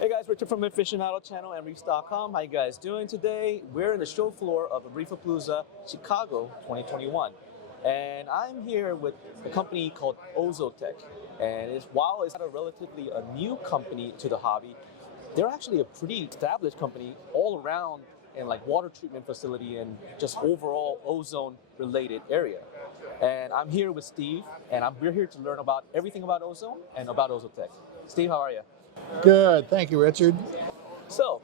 Hey guys, Richard from Aficionado Channel and Reefs.com. How you guys doing today? We're in the show floor of Reef Palooza, Chicago 2021. And I'm here with a company called Ozotech. And while it's not a relatively new company to the hobby, they're actually a pretty established company all around in like water treatment facility and just overall ozone related area. And I'm here with Steve, and we're here to learn about everything about ozone and about Ozotech. Steve, how are you? Good, thank you, Richard. So,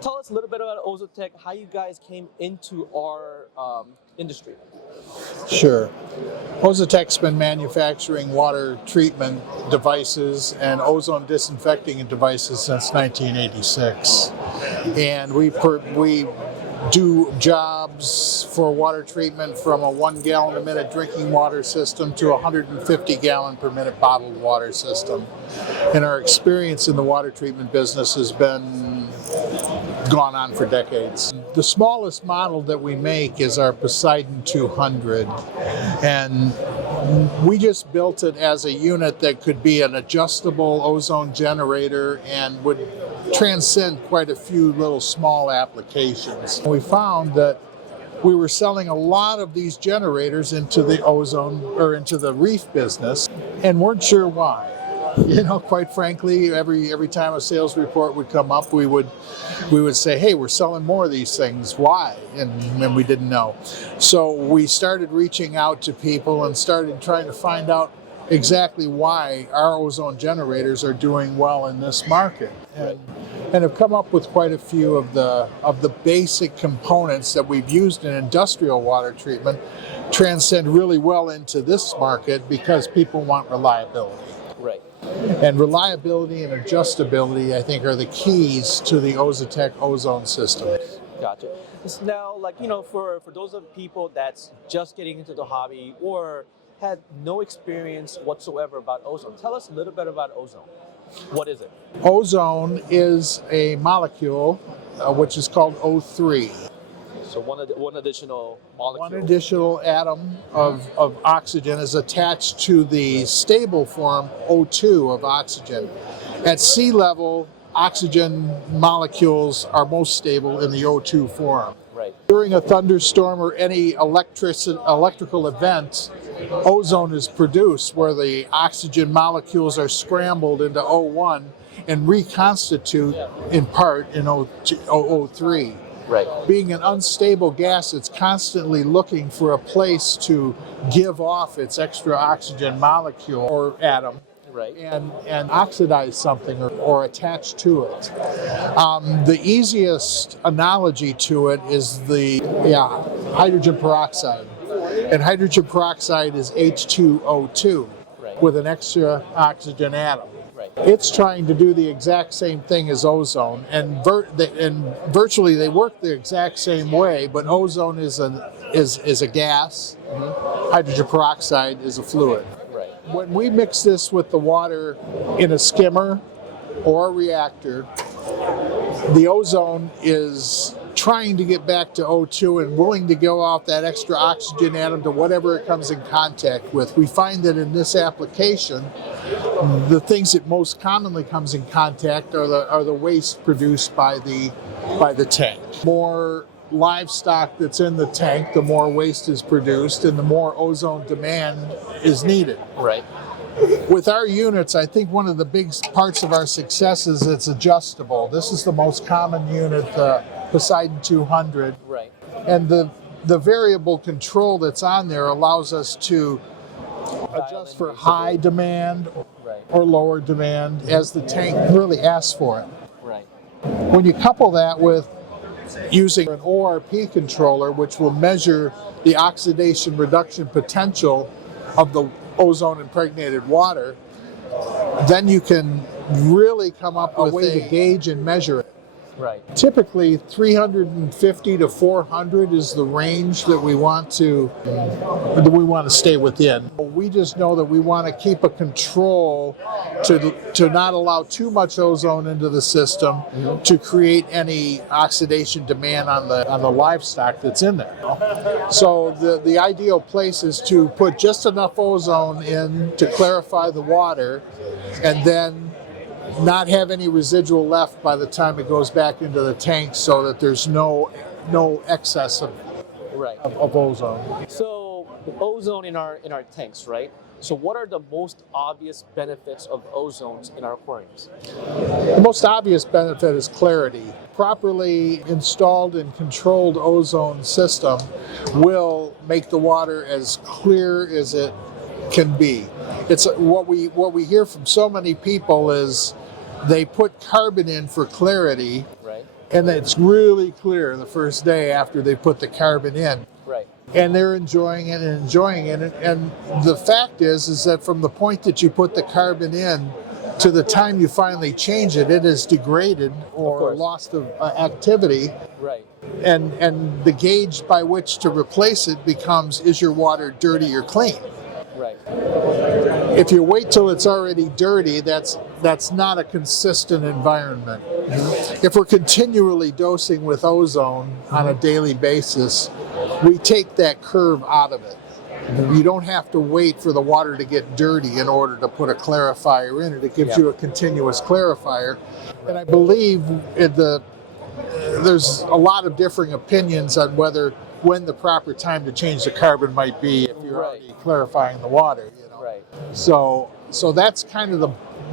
tell us a little bit about Ozotech, how you guys came into our industry. Sure. Ozotech's been manufacturing water treatment devices and ozone disinfecting devices since 1986. And we do jobs for water treatment from a 1 gallon a minute drinking water system to a 150 gallon per minute bottled water system. And our experience in the water treatment business has been gone on for decades. The smallest model that we make is our Poseidon 200, and we just built it as a unit that could be an adjustable ozone generator and would transcend quite a few little small applications. We found that we were selling a lot of these generators into the ozone or into the reef business and weren't sure why. You know, quite frankly, every time a sales report would come up, we would say, hey, we're selling more of these things. Why? And we didn't know. So we started reaching out to people and started trying to find out exactly why our ozone generators are doing well in this market. And have come up with quite a few of the basic components that we've used in industrial water treatment transcend really well into this market because people want reliability. Right. And reliability and adjustability, I think, are the keys to the Ozotech ozone system. Gotcha. Now, for those of people that's just getting into the hobby or had no experience whatsoever about ozone, tell us a little bit about ozone. What is it? Ozone is a molecule which is called O3. So one additional molecule. One additional atom of oxygen is attached to the stable form O2 of oxygen. At sea level, oxygen molecules are most stable in the O2 form. Right. During a thunderstorm or any electrical event, ozone is produced where the oxygen molecules are scrambled into O1 and reconstitute in part in O3. Right. Being an unstable gas, it's constantly looking for a place to give off its extra oxygen molecule or atom. Right. And oxidize something or attach to it. The easiest analogy to it is the hydrogen peroxide. And hydrogen peroxide is H2O2 with an extra oxygen atom. Right. It's trying to do the exact same thing as ozone, and virtually they work the exact same way, but ozone is a gas, hydrogen peroxide is a fluid. Right. When we mix this with the water in a skimmer or a reactor, the ozone is trying to get back to O2 and willing to go off that extra oxygen atom to whatever it comes in contact with. We find that in this application, the things that most commonly comes in contact are the waste produced by the tank. More livestock that's in the tank, the more waste is produced and the more ozone demand is needed. Right. With our units, I think one of the big parts of our success is it's adjustable. This is the most common unit, the Poseidon 200. Right. And the variable control that's on there allows us to adjust for high demand or lower demand as the tank really asks for it. Right. When you couple that with using an ORP controller, which will measure the oxidation reduction potential of the ozone impregnated water, then you can really come up with a way to gauge and measure it. Right. Typically 350 to 400 is the range that we want to stay within. We just know that we want to keep a control to not allow too much ozone into the system to create any oxidation demand on the livestock that's in there. So the ideal place is to put just enough ozone in to clarify the water and then not have any residual left by the time it goes back into the tank, so that there's no excess Right. of ozone. So ozone in our tanks, right? So what are the most obvious benefits of ozones in our aquariums? The most obvious benefit is clarity. Properly installed and controlled ozone system will make the water as clear as it can be. It's what we hear from so many people is they put carbon in for clarity, Right. and it's really clear the first day after they put the carbon in. Right. And they're enjoying it and enjoying it. And the fact is that from the point that you put the carbon in to the time you finally change it, it is degraded or lost of activity. Right. And the gauge by which to replace it becomes, is your water dirty or clean? Right. If you wait till it's already dirty, that's not a consistent environment. If we're continually dosing with ozone on a daily basis, we take that curve out of it. You don't have to wait for the water to get dirty in order to put a clarifier in it. It gives you a continuous clarifier. And I believe there's a lot of differing opinions on when the proper time to change the carbon might be if you're already clarifying the water. Right. So that's kind of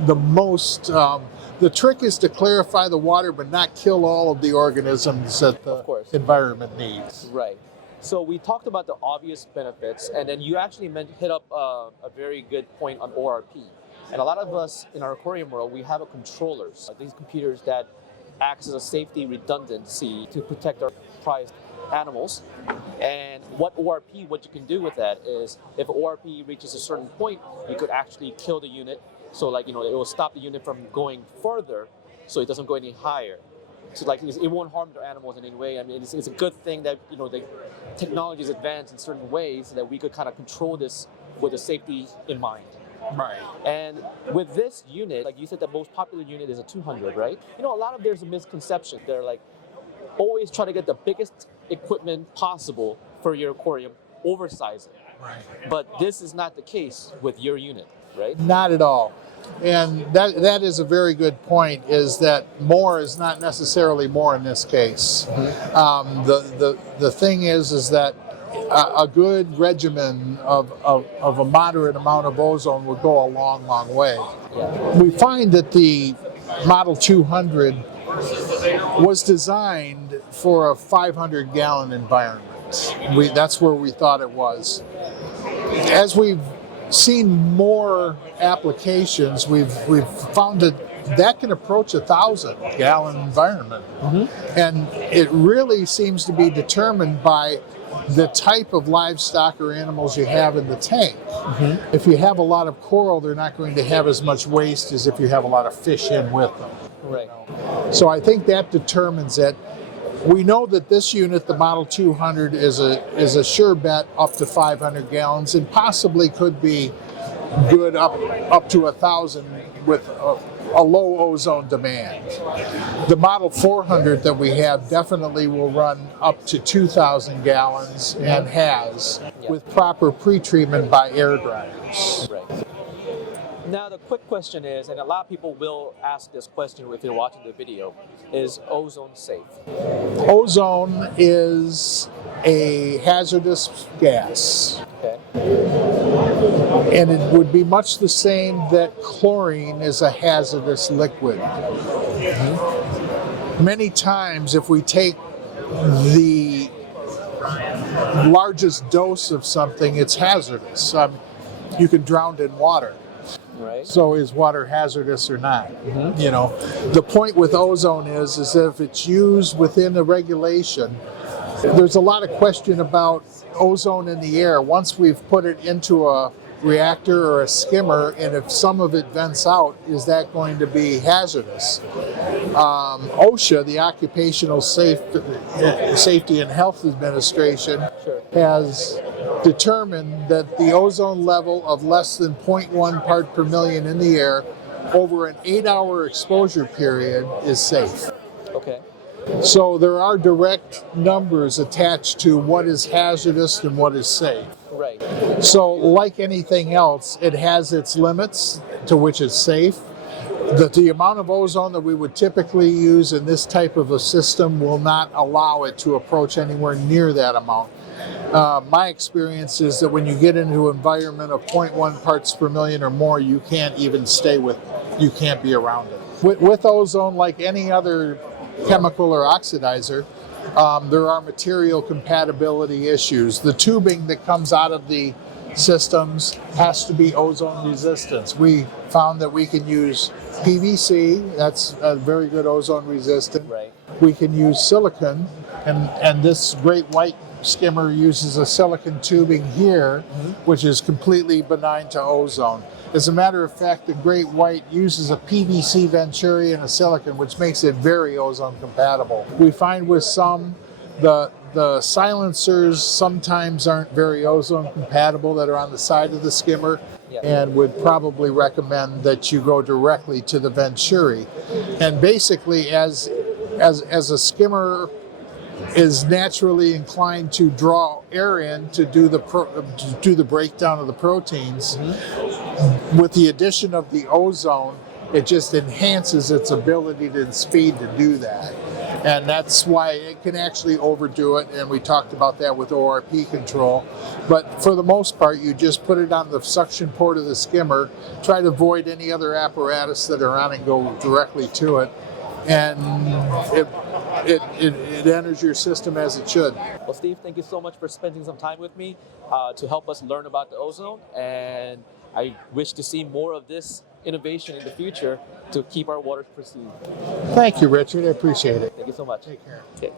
the most. The trick is to clarify the water, but not kill all of the organisms that the environment needs. Right. So we talked about the obvious benefits, and then you actually hit up a very good point on ORP. And a lot of us in our aquarium world, we have controllers, these computers that acts as a safety redundancy to protect our prized animals. And what you can do with that is, if ORP reaches a certain point, you could actually kill the unit. So it will stop the unit from going further, so it doesn't go any higher. So it won't harm the animals in any way. I mean, it's a good thing that the technology is advanced in certain ways so that we could kind of control this with the safety in mind. Right. And with this unit, like you said, the most popular unit is a 200, right? A lot of there's a misconception. They're like, always try to get the biggest equipment possible for your aquarium, oversize it. Right. But this is not the case with your unit, right? Not at all. And that is a very good point, is that more is not necessarily more in this case. The thing is that a good regimen of a moderate amount of ozone would go a long, long way. Yeah. We find that the Model 200 was designed for a 500-gallon environment. That's where we thought it was. As we've seen more applications, we've found that can approach 1,000-gallon environment. And it really seems to be determined by the type of livestock or animals you have in the tank. If you have a lot of coral, they're not going to have as much waste as if you have a lot of fish in with them. Right. So I think that determines it. We know that this unit, the Model 200, is a sure bet up to 500 gallons, and possibly could be good up to 1,000 with a low ozone demand. The Model 400 that we have definitely will run up to 2,000 gallons and has, with proper pretreatment by air dryers. Right. Now the quick question is, and a lot of people will ask this question if they're watching the video, is ozone safe? Ozone is a hazardous gas. Okay. And it would be much the same that chlorine is a hazardous liquid. Many times, if we take the largest dose of something, it's hazardous. You can drown in water. Right. So is water hazardous or not? The point with ozone is that if it's used within a regulation, there's a lot of question about ozone in the air. Once we've put it into a reactor or a skimmer, and if some of it vents out, is that going to be hazardous? OSHA, the Occupational Safety and Health Administration, has determined that the ozone level of less than 0.1 part per million in the air over an 8-hour exposure period is safe. Okay. So there are direct numbers attached to what is hazardous and what is safe. Right. So like anything else, it has its limits to which it's safe. The amount of ozone that we would typically use in this type of a system will not allow it to approach anywhere near that amount. My experience is that when you get into an environment of 0.1 parts per million or more, you can't even you can't be around it. With ozone, like any other chemical or oxidizer, there are material compatibility issues. The tubing that comes out of the systems has to be ozone resistant. We found that we can use PVC, that's a very good ozone resistant. Right. We can use silicon, and this great white skimmer uses a silicon tubing here, which is completely benign to ozone. As a matter of fact, the great white uses a PVC venturi and a silicon, which makes it very ozone compatible. We find with some, the silencers sometimes aren't very ozone compatible that are on the side of the skimmer, and would probably recommend that you go directly to the venturi. And basically, as a skimmer is naturally inclined to draw air in to do the breakdown of the proteins, with the addition of the ozone, it just enhances its ability and speed to do that. And that's why it can actually overdo it, and we talked about that with ORP control. But for the most part, you just put it on the suction port of the skimmer, try to avoid any other apparatus that are on it, go directly to it, and it enters your system as it should. Well, Steve, thank you so much for spending some time with me to help us learn about the ozone, and I wish to see more of this innovation in the future to keep our waters pristine. Thank you, Richard. I appreciate it. Thank you so much. Take care. Okay.